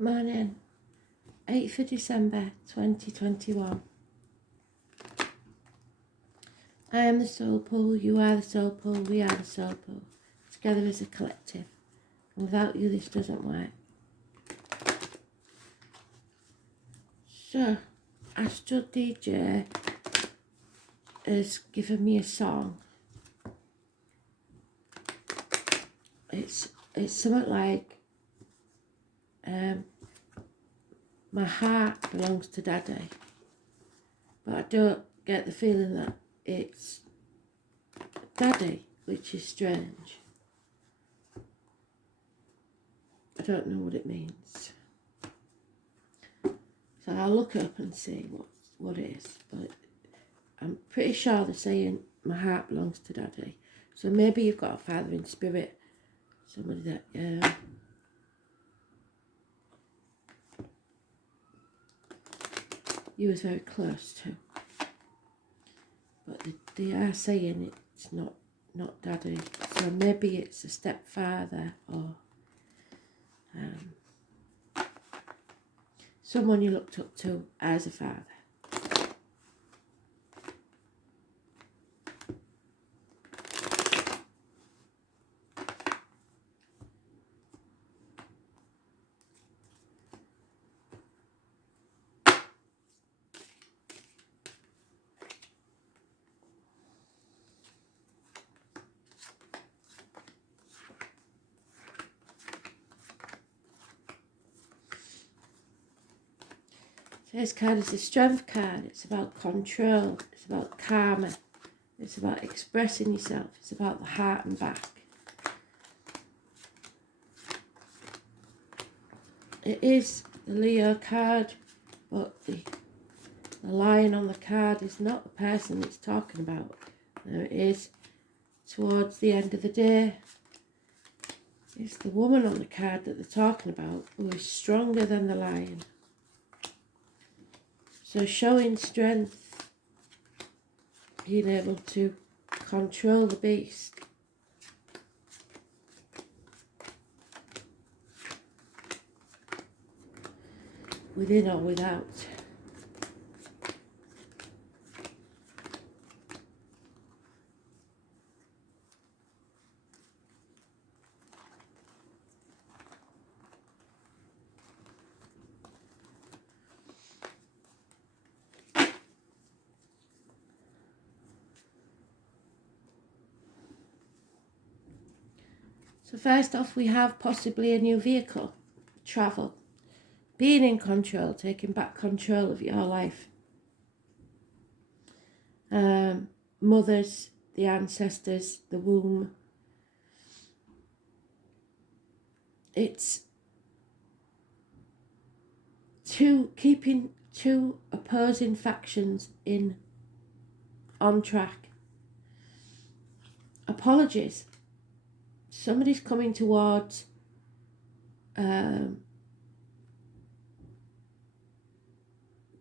Morning, 8th of December 2021. I am the soul pool, you are the soul pool, we are the soul pool, together as a collective, and without you this doesn't work. So, Astrology has given me a song. It's something like, my heart belongs to Daddy, but I don't get the feeling that it's Daddy, which is strange. I don't know what it means. So I'll look up and see what it is, but I'm pretty sure they're saying my heart belongs to Daddy. So maybe you've got a father in spirit, somebody that you was very close to. But they are saying it's not Daddy. So maybe it's a stepfather or someone you looked up to as a father. This card is a strength card. It's about control. It's about karma. It's about expressing yourself. It's about the heart and back. It is the Leo card, but the lion on the card is not the person it's talking about. There it is towards the end of the day. It's the woman on the card that they're talking about who is stronger than the lion. So showing strength, being able to control the beast. Within or without. So first off, we have possibly a new vehicle, travel, being in control, taking back control of your life. Mothers, the ancestors, the womb. It's keeping two opposing factions on track. Apologies. Somebody's coming towards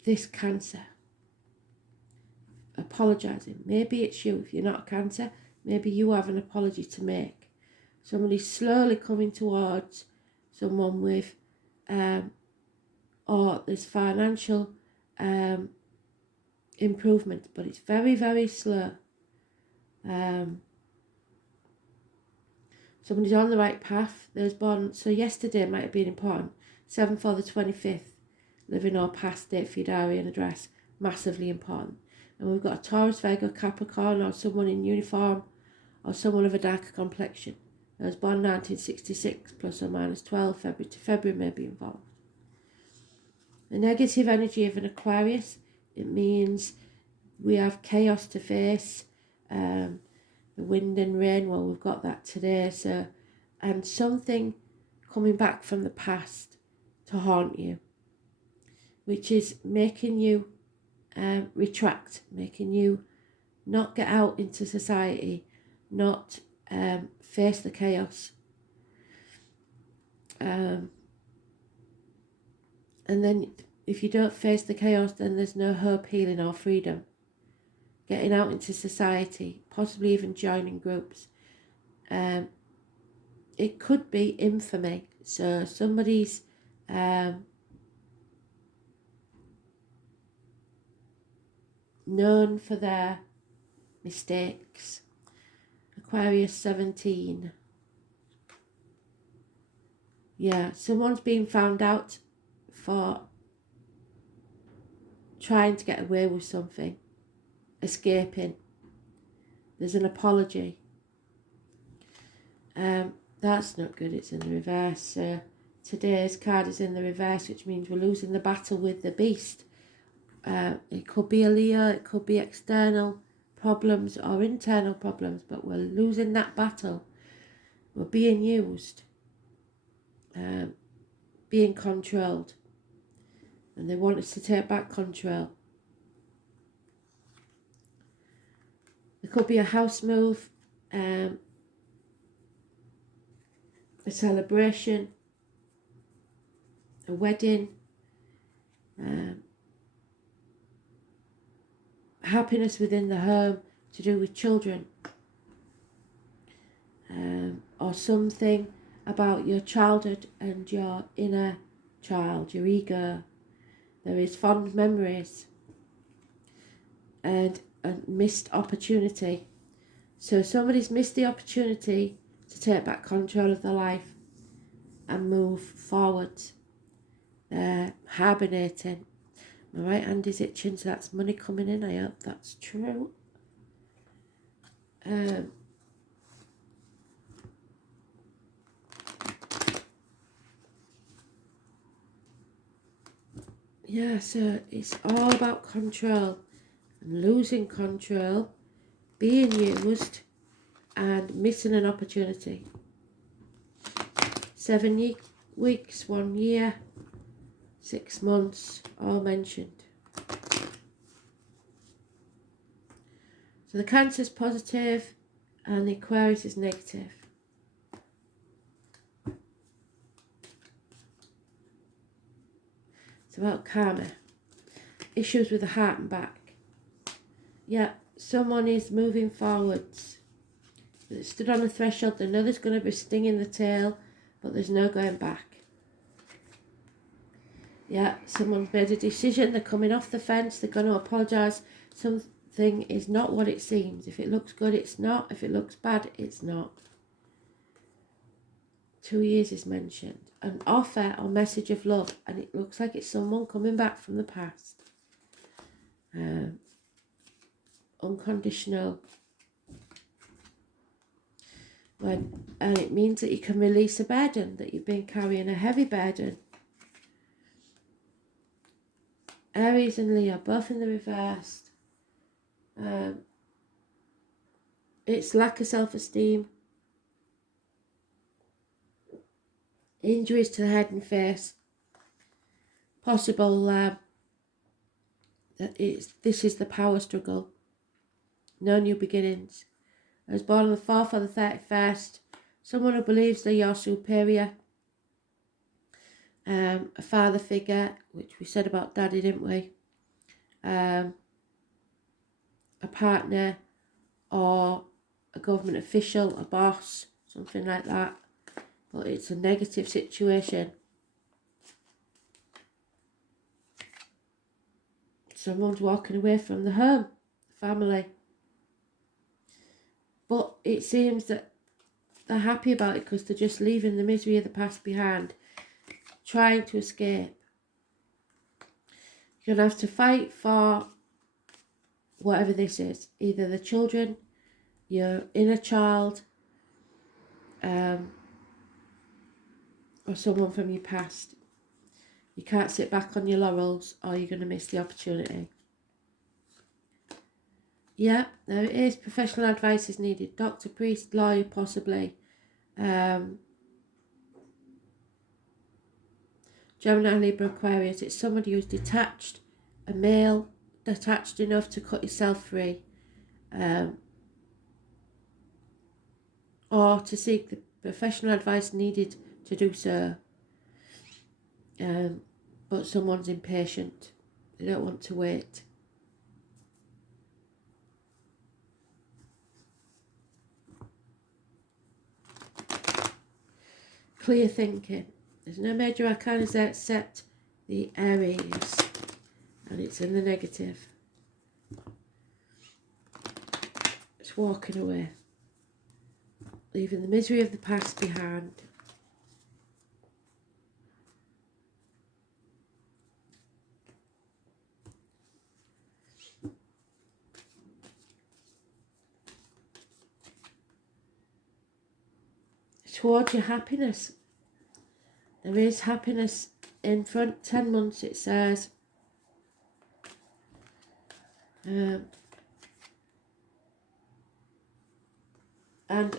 this Cancer, apologising. Maybe it's you. If you're not a Cancer, maybe you have an apology to make. Somebody's slowly coming towards someone with or there's financial improvement, but it's very, very slow. Somebody's on the right path. There's born, so yesterday might have been important. 7th or the 25th, living or past date for your diary and address, massively important. And we've got a Taurus, Virgo, Capricorn, or someone in uniform, or someone of a darker complexion. That was born 1966, plus or minus 12, February to February may be involved. The negative energy of an Aquarius, it means we have chaos to face, the wind and rain, well, we've got that today. So, and something coming back from the past to haunt you, which is making you retract, making you not get out into society, not face the chaos. And then if you don't face the chaos, then there's no hope, healing or freedom. Getting out into society, possibly even joining groups. It could be infamy. So somebody's known for their mistakes. Aquarius 17. Yeah, someone's been found out for trying to get away with something, escaping. There's an apology. That's not good, it's in the reverse. Today's card is in the reverse, which means we're losing the battle with the beast. It could be a Leo, it could be external problems or internal problems, but we're losing that battle. We're being used, being controlled, and they want us to take back control. There could be a house move, a celebration, a wedding, happiness within the home to do with children, or something about your childhood and your inner child, your ego. There is fond memories and a missed opportunity. So somebody's missed the opportunity to take back control of their life and move forward. They're hibernating. My right hand is itching, so that's money coming in. I hope that's true. Yeah, so it's all about control and losing control, being used and missing an opportunity. 7 weeks, 1 year, 6 months, all mentioned. So the Cancer is positive and the Aquarius is negative. It's about karma. Issues with the heart and back. Yeah, someone is moving forwards. They stood on the threshold. They know there's going to be a sting in the tail, but there's no going back. Yeah, someone's made a decision. They're coming off the fence. They're going to apologise. Something is not what it seems. If it looks good, it's not. If it looks bad, it's not. 2 years is mentioned. An offer or message of love, and it looks like it's someone coming back from the past. Unconditional. And it means that you can release a burden, that you've been carrying a heavy burden. Aries and Leo, both in the reverse. It's lack of self-esteem. Injuries to the head and face. Possible that this is the power struggle. No new beginnings. I was born on the 4th or the 31st. Someone who believes they're your superior. A father figure, which we said about daddy, didn't we? A partner or a government official, a boss, something like that. But it's a negative situation. Someone's walking away from the home, family. But it seems that they're happy about it because they're just leaving the misery of the past behind, trying to escape. You're going to have to fight for whatever this is, either the children, your inner child, or someone from your past. You can't sit back on your laurels or you're going to miss the opportunity. Yeah, there it is. Professional advice is needed. Doctor, priest, lawyer, possibly. Gemini, Libra, Aquarius. It's somebody who's detached, a male, detached enough to cut yourself free. Or to seek the professional advice needed to do so. But someone's impatient. They don't want to wait. Clear thinking. There's no major arcanas there except the Aries, and it's in the negative. It's walking away, leaving the misery of the past behind. Towards your happiness. There is happiness in front. 10 months it says. And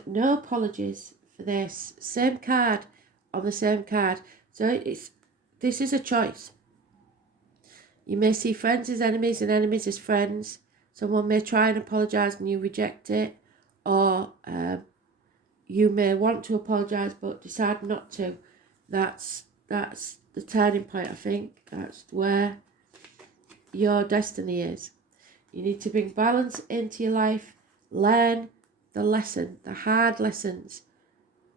no apologies for this. Same card on the same card. So this is a choice. You may see friends as enemies and enemies as friends. Someone may try and apologise and you reject it. Or you may want to apologise but decide not to. That's the turning point, I think. That's where your destiny is. You need to bring balance into your life. Learn the lesson, the hard lessons.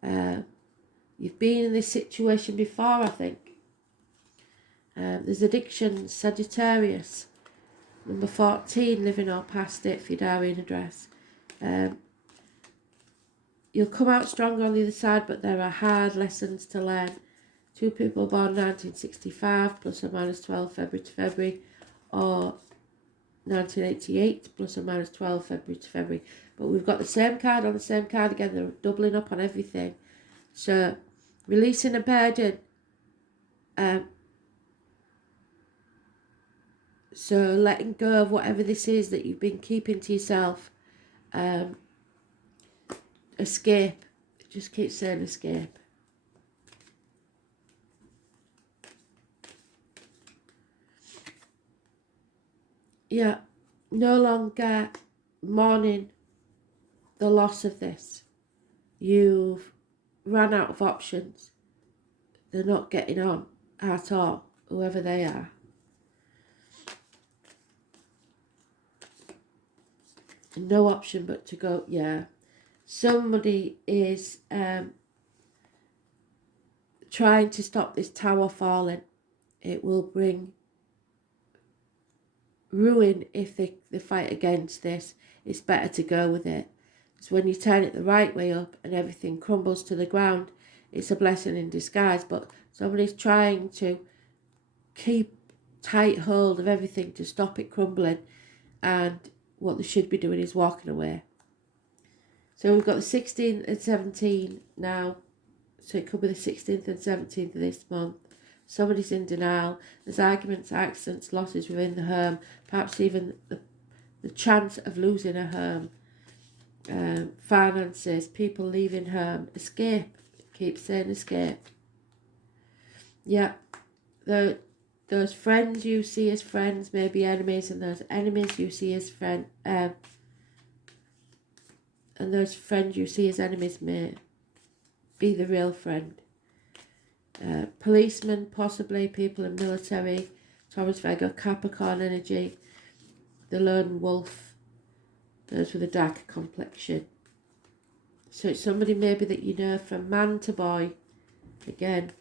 You've been in this situation before, I think. There's addiction, Sagittarius. Number 14, living or past it for your Darwin address. You'll come out stronger on the other side, but there are hard lessons to learn. 2 people born 1965, plus or minus 12 February to February, or 1988, plus or minus 12 February to February. But we've got the same card on the same card again. They're doubling up on everything. So, releasing a burden. So, letting go of whatever this is that you've been keeping to yourself. Escape. Just keep saying escape. Yeah, no longer mourning the loss of this. You've run out of options. They're not getting on at all, whoever they are. No option but to go, yeah. Somebody is trying to stop this tower falling. It will bring ruin if they fight against this. It's better to go with it. So when you turn it the right way up and everything crumbles to the ground, it's a blessing in disguise. But somebody's trying to keep tight hold of everything to stop it crumbling, and what they should be doing is walking away. So we've got the 16th and 17th now. So it could be the 16th and 17th of this month. Somebody's in denial. There's arguments, accidents, losses within the home. Perhaps even the chance of losing a home. Finances, people leaving home. Escape. Keep saying escape. Yeah. Those friends you see as friends may be enemies, and those enemies you see as friends. And those friends you see as enemies may be the real friend. Policemen, possibly, people in military, Taurus, Virgo, Capricorn energy, the lone wolf, those with a darker complexion. So it's somebody maybe that you know from man to boy, again.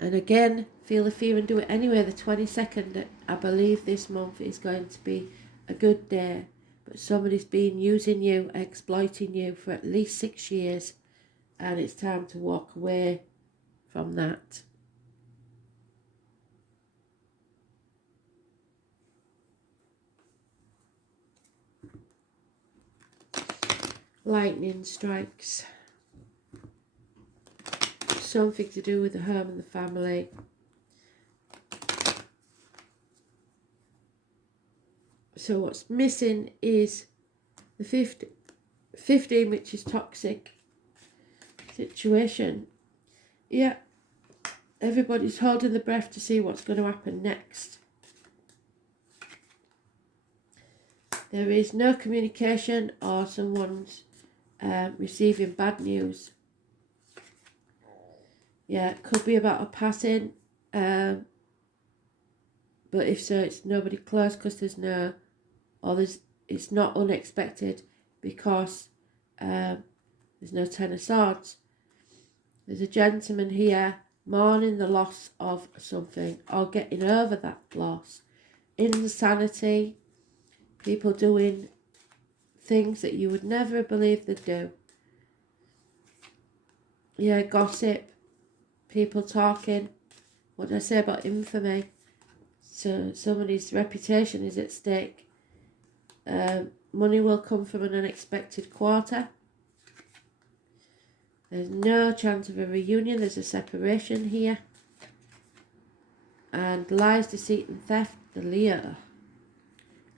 And again, feel the fear and do it anyway. The 22nd, I believe this month is going to be a good day. But somebody's been using you, exploiting you for at least 6 years. And it's time to walk away from that. Lightning strikes. Something to do with the home and the family. So what's missing is the 15, which is toxic situation. Yeah, everybody's holding the breath to see what's going to happen next. There is no communication, or someone's receiving bad news. Yeah, it could be about a passing, but if so, it's nobody close, because there's no, or it's not unexpected, because there's no Ten of Swords. There's a gentleman here mourning the loss of something or getting over that loss. Insanity, people doing things that you would never believe they'd do. Yeah, gossip, people talking. What did I say about infamy? So somebody's reputation is at stake. Money will come from an unexpected quarter. There's no chance of a reunion. There's a separation here. And lies, deceit and theft, the Leo.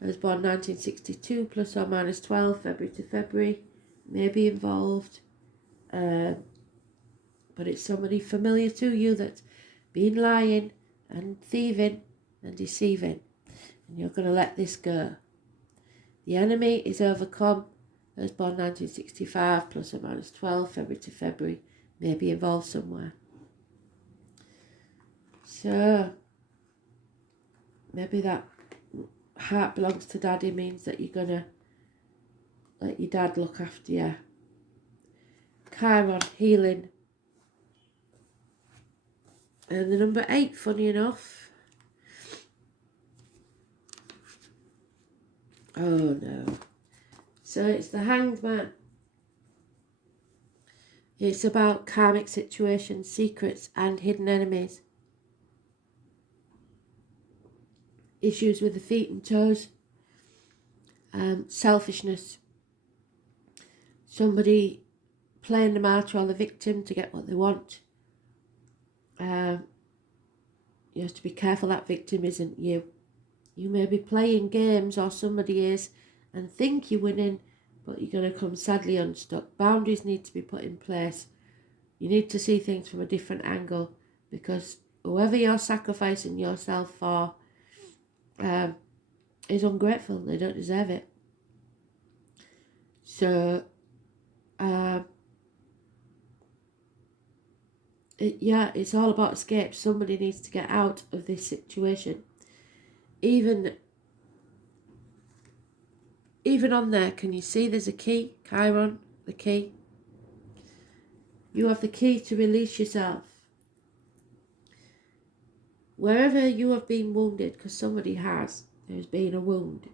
I was born 1962, plus or minus 12, February to February. May be involved. But it's somebody familiar to you that's been lying and thieving and deceiving. And you're going to let this go. The enemy is overcome. I was born 1965, plus or minus 12, February to February. May be involved somewhere. So, maybe that heart belongs to daddy means that you're going to let your dad look after you. Chiron, healing. And the number 8, funny enough. Oh no. So it's the Hanged Man. It's about karmic situations, secrets and hidden enemies. Issues with the feet and toes. Selfishness. Somebody playing the martyr or the victim to get what they want. You have to be careful that victim isn't you. You may be playing games, or somebody is, and think you're winning, but you're going to come sadly unstuck. Boundaries need to be put in place. You need to see things from a different angle, because whoever you're sacrificing yourself for is ungrateful. They don't deserve it. So, it's all about escape. Somebody needs to get out of this situation. Even on there, can you see there's a key? Chiron, the key. You have the key to release yourself. Wherever you have been wounded, because somebody has, there's been a wound,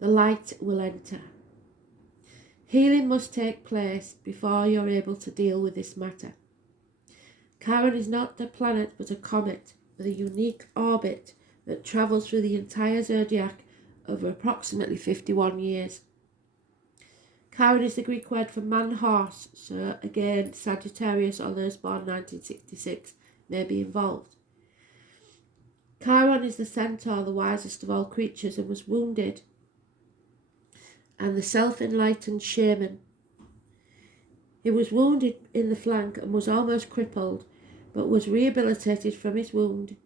the light will enter. Healing must take place before you're able to deal with this matter. Chiron is not a planet but a comet with a unique orbit that travels through the entire zodiac over approximately 51 years. Chiron is the Greek word for man-horse, so again, Sagittarius or those born 1966 may be involved. Chiron is the centaur, the wisest of all creatures, and was wounded, and the self-enlightened shaman. He was wounded in the flank and was almost crippled, but was rehabilitated from his wound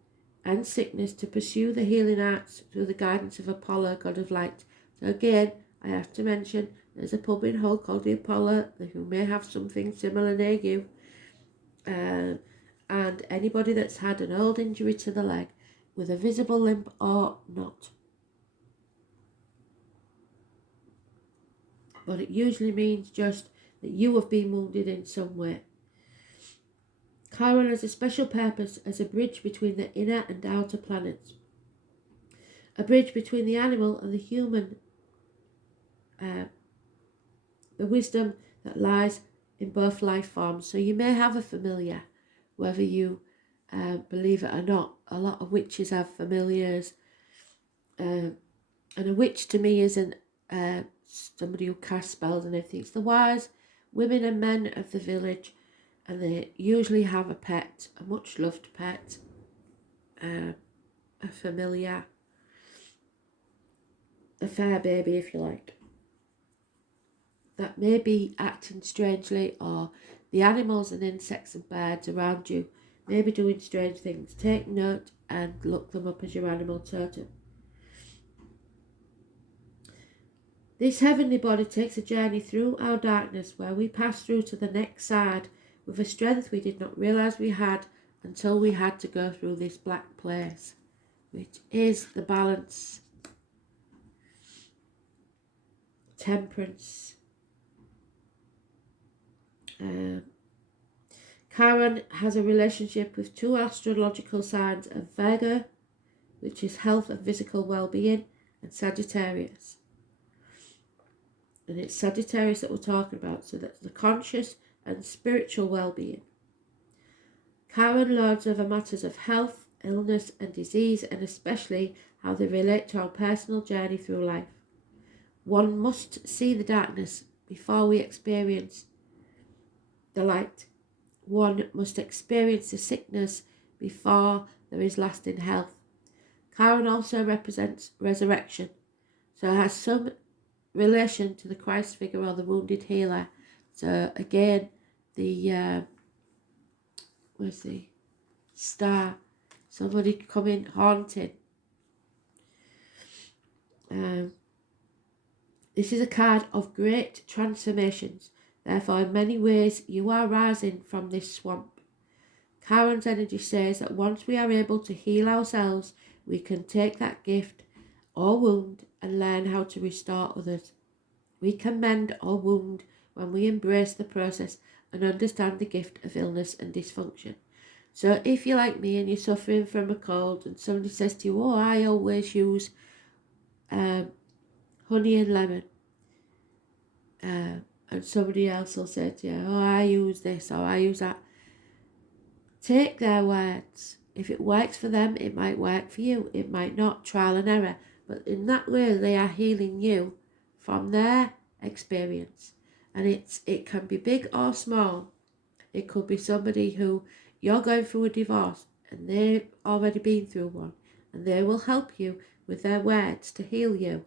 and sickness to pursue the healing arts through the guidance of Apollo, god of light. So again, I have to mention, there's a pub in Hull called the Apollo, who may have something similar near you. And anybody that's had an old injury to the leg with a visible limp or not. But it usually means just that you have been wounded in some way. Chiron has a special purpose as a bridge between the inner and outer planets. A bridge between the animal and the human. The wisdom that lies in both life forms. So you may have a familiar, whether you believe it or not. A lot of witches have familiars. And a witch to me isn't somebody who casts spells and everything. It's the wise women and men of the village, and they usually have a pet, a much loved pet, a familiar, a fair baby if you like, that may be acting strangely, or the animals and insects and birds around you may be doing strange things. Take note and look them up as your animal totem. This heavenly body takes a journey through our darkness, where we pass through to the next side with a strength we did not realise we had until we had to go through this black place, which is the balance, temperance, Chiron has a relationship with two astrological signs of Virgo, which is health and physical well-being, and Sagittarius. And it's Sagittarius that we're talking about, so that's the conscious and spiritual well-being. Chiron lords over matters of health, illness and disease, and especially how they relate to our personal journey through life. One must see the darkness before we experience the light. One must experience the sickness before there is lasting health. Chiron also represents resurrection, so it has some relation to the Christ figure or the wounded healer. So again, the where's the star? Somebody coming haunting. This is a card of great transformations. Therefore, in many ways, you are rising from this swamp. Chiron's energy says that once we are able to heal ourselves, we can take that gift or wound and learn how to restore others. We can mend or wound when we embrace the process and understand the gift of illness and dysfunction. So if you're like me and you're suffering from a cold and somebody says to you, oh, I always use honey and lemon, and somebody else will say to you, oh, I use this or I use that. Take their words. If it works for them, it might work for you. It might not, trial and error. But in that way, they are healing you from their experience. And it can be big or small. It could be somebody who you're going through a divorce and they've already been through one. And they will help you with their words to heal you.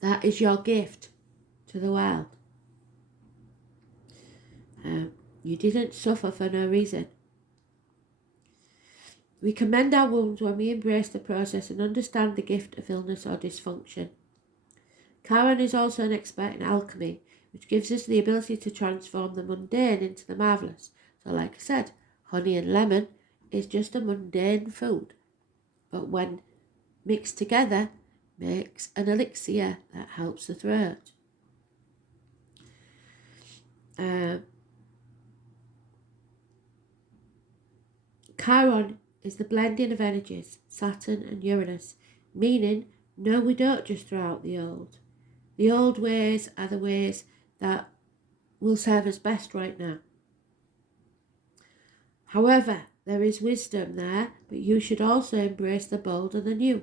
That is your gift to the world. You didn't suffer for no reason. We can mend our wounds when we embrace the process and understand the gift of illness or dysfunction. Chiron is also an expert in alchemy, which gives us the ability to transform the mundane into the marvellous. So like I said, honey and lemon is just a mundane food, but when mixed together, makes an elixir that helps the throat. Chiron is the blending of energies, Saturn and Uranus, meaning, no, we don't just throw out the old. The old ways are the ways that will serve us best right now. However, there is wisdom there, but you should also embrace the bold and the new.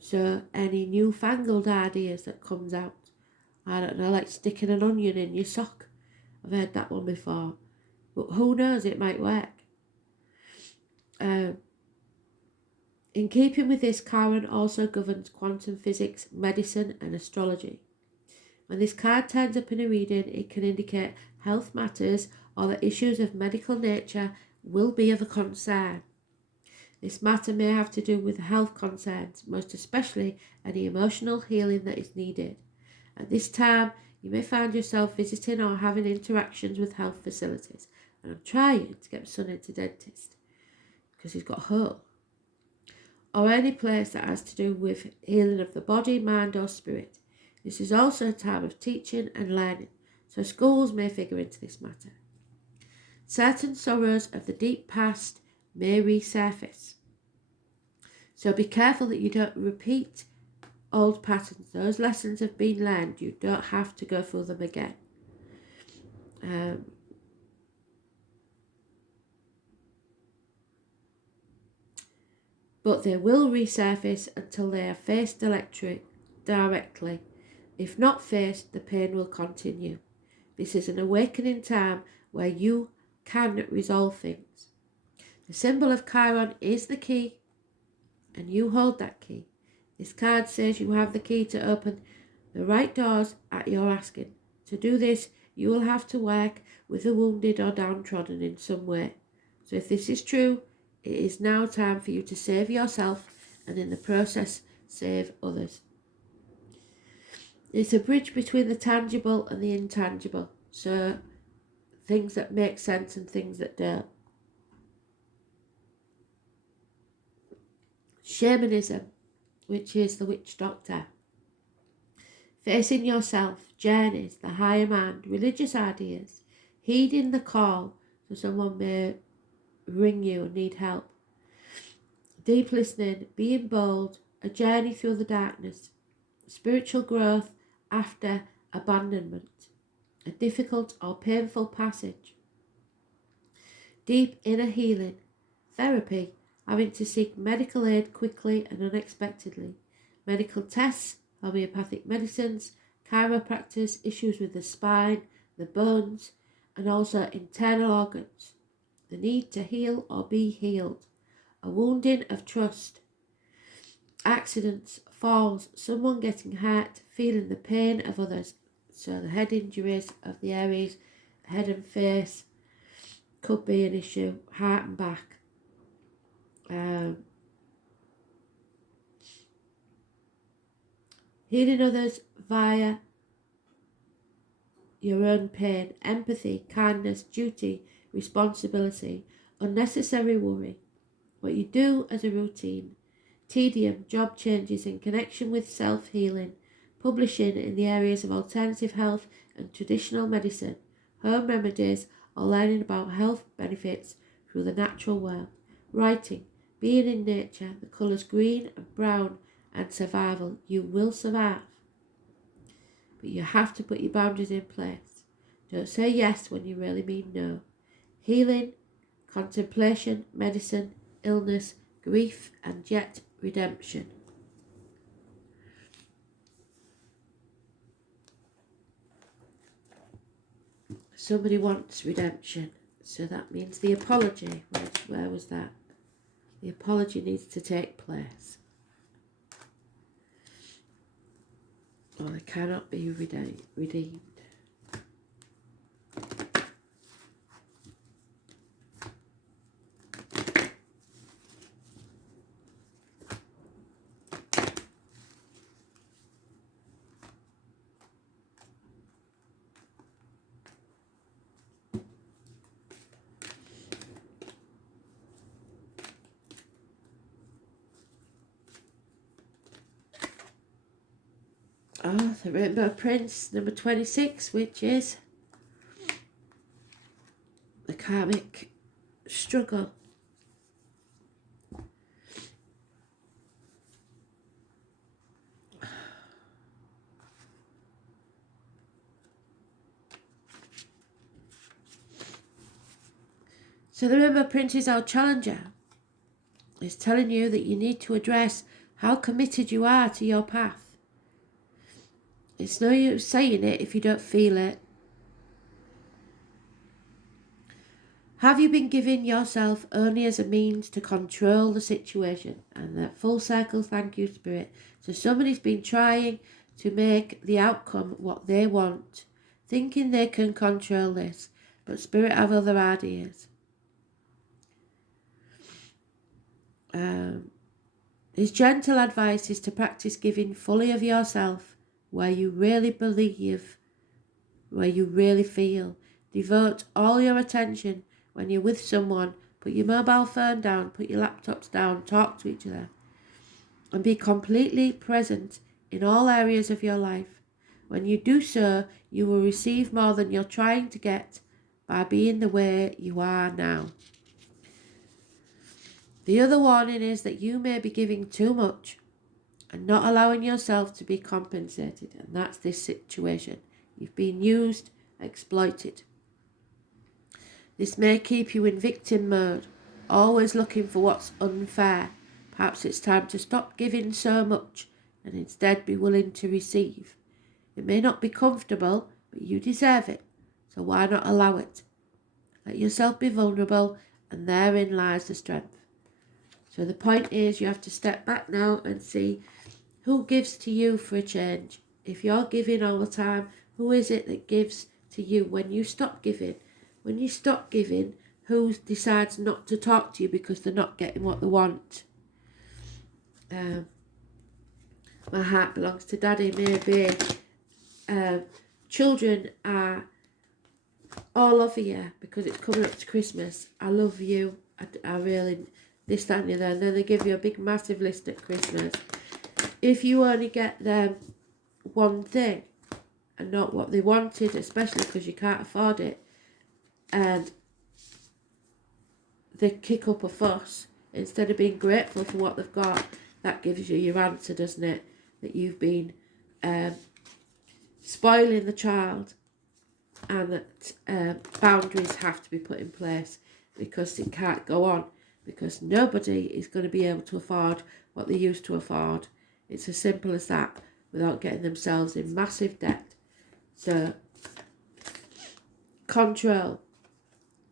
So any newfangled ideas that comes out, I don't know, like sticking an onion in your sock. I've heard that one before. But who knows, it might work. In keeping with this, Chiron also governs quantum physics, medicine and astrology. When this card turns up in a reading, it can indicate health matters or that issues of medical nature will be of a concern. This matter may have to do with health concerns, most especially any emotional healing that is needed. At this time, you may find yourself visiting or having interactions with health facilities. And I'm trying to get my son into dentist because he's got a hole. Or any place that has to do with healing of the body, mind or spirit. This is also a time of teaching and learning, so schools may figure into this matter. Certain sorrows of the deep past may resurface. So be careful that you don't repeat old patterns. Those lessons have been learned. You don't have to go through them again. But they will resurface until they are faced directly. If not faced, the pain will continue. This is an awakening time where you can resolve things. The symbol of Chiron is the key, and you hold that key. This card says you have the key to open the right doors at your asking. To do this, you will have to work with the wounded or downtrodden in some way. So if this is true, it is now time for you to save yourself and in the process save others. It's a bridge between the tangible and the intangible. So things that make sense and things that don't. Shamanism, which is the witch doctor. facing yourself, journeys, the higher mind, religious ideas, heeding the call so someone may ring you and need help, deep listening, being bold, a journey through the darkness, spiritual growth after abandonment, a difficult or painful passage, deep inner healing, therapy, having to seek medical aid quickly and unexpectedly, medical tests, homeopathic medicines, chiropractors, issues with the spine, the bones, and also internal organs, the need to heal or be healed, a wounding of trust, accidents, falls, someone getting hurt, feeling the pain of others, so the head injuries of the areas, head and face could be an issue, heart and back. Healing others via your own pain, empathy, kindness, duty, responsibility, unnecessary worry, what you do as a routine, tedium, job changes in connection with self-healing, publishing in the areas of alternative health and traditional medicine, home remedies, or learning about health benefits through the natural world, writing, being in nature, the colours green and brown, and survival. You will survive. But you have to put your boundaries in place. Don't say yes when you really mean no. Healing, contemplation, medicine, illness, grief, and yet redemption. Somebody wants redemption, so that means the apology. Where was that? The apology needs to take place. Or they cannot be redeemed. Oh, the Rainbow Prince, number 26, which is the karmic struggle. So the Rainbow Prince is our challenger. It's telling you that you need to address how committed you are to your path. It's no use saying it if you don't feel it. Have you been giving yourself only as a means to control the situation? And that full circle, thank you, Spirit. So somebody's been trying to make the outcome what they want, thinking they can control this, but Spirit have other ideas. His gentle advice is to practice giving fully of yourself where you really believe, where you really feel. Devote all your attention when you're with someone. Put your mobile phone down, put your laptops down, talk to each other. And be completely present in all areas of your life. When you do so, you will receive more than you're trying to get by being the way you are now. The other warning is that you may be giving too much and not allowing yourself to be compensated. And that's this situation. You've been used, exploited. This may keep you in victim mode, always looking for what's unfair. Perhaps it's time to stop giving so much and instead be willing to receive. It may not be comfortable, but you deserve it. So why not allow it? Let yourself be vulnerable, and therein lies the strength. So the point is, you have to step back now and see who gives to you for a change. If you're giving all the time, who is it that gives to you when you stop giving? When you stop giving, who decides not to talk to you because they're not getting what they want? My heart belongs to Daddy, maybe. Children are all over you because it's coming up to Christmas. I love you. I really, this, that and the other. And then they give you a big massive list at Christmas. If you only get them one thing and not what they wanted, especially because you can't afford it, and they kick up a fuss instead of being grateful for what they've got. That gives you your answer, doesn't it? That you've been spoiling the child, and that boundaries have to be put in place because it can't go on, because nobody is going to be able to afford what they used to afford. It's as simple as that, without getting themselves in massive debt. So, control.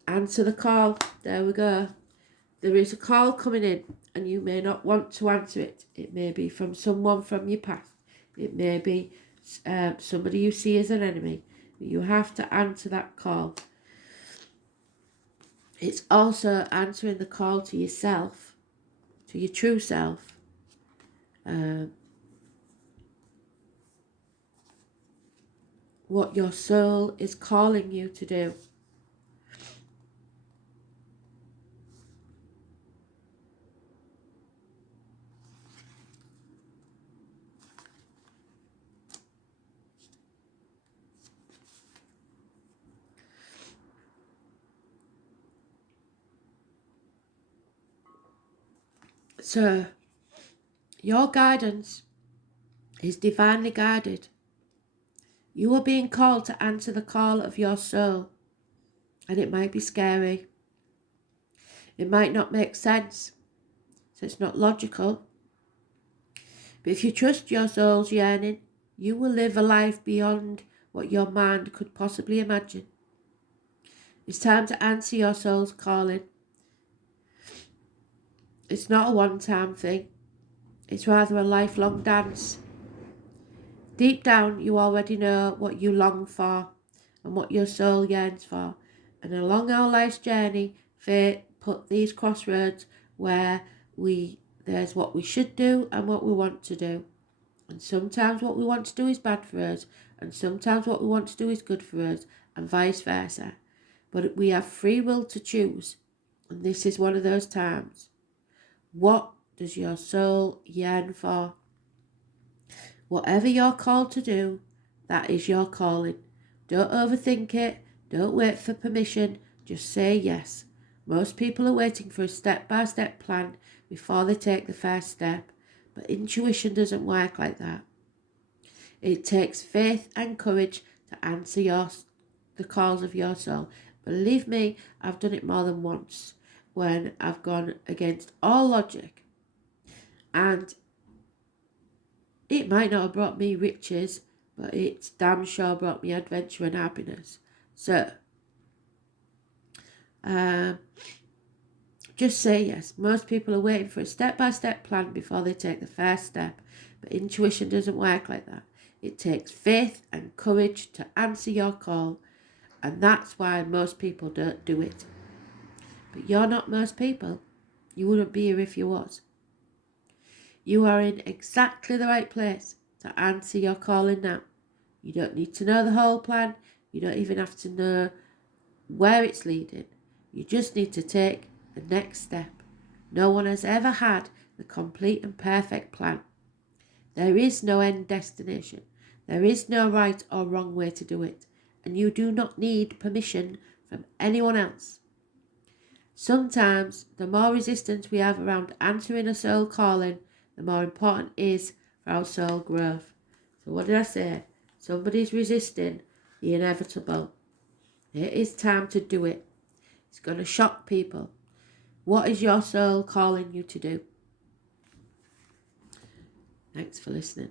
Answer the call. There we go. There is a call coming in and you may not want to answer it. It may be from someone from your past. It may be somebody you see as an enemy. But you have to answer that call. It's also answering the call to yourself, to your true self. What your soul is calling you to do. So, your guidance is divinely guided. You are being called to answer the call of your soul. And it might be scary. It might not make sense. So it's not logical. But if you trust your soul's yearning, you will live a life beyond what your mind could possibly imagine. It's time to answer your soul's calling. It's not a one-time thing. It's rather a lifelong dance. Deep down, you already know what you long for and what your soul yearns for. And along our life's journey, fate put these crossroads where there's what we should do and what we want to do. And sometimes what we want to do is bad for us, and sometimes what we want to do is good for us, and vice versa. But we have free will to choose, and this is one of those times. What does your soul yearn for? Whatever you're called to do, that is your calling. Don't overthink it. Don't wait for permission. Just say yes. Most people are waiting for a step-by-step plan before they take the first step. But intuition doesn't work like that. It takes faith and courage to answer the calls of your soul. Believe me, I've done it more than once when I've gone against all logic. And it might not have brought me riches, but it's damn sure brought me adventure and happiness. So, just say yes. Most people are waiting for a step-by-step plan before they take the first step. But intuition doesn't work like that. It takes faith and courage to answer your call. And that's why most people don't do it. But you're not most people. You wouldn't be here if you was. You are in exactly the right place to answer your calling now. You don't need to know the whole plan. You don't even have to know where it's leading. You just need to take the next step. No one has ever had the complete and perfect plan. There is no end destination. There is no right or wrong way to do it. And you do not need permission from anyone else. Sometimes the more resistance we have around answering a soul calling, the more important it is for our soul growth. So what did I say? Somebody's resisting the inevitable. It is time to do it. It's going to shock people. What is your soul calling you to do? Thanks for listening.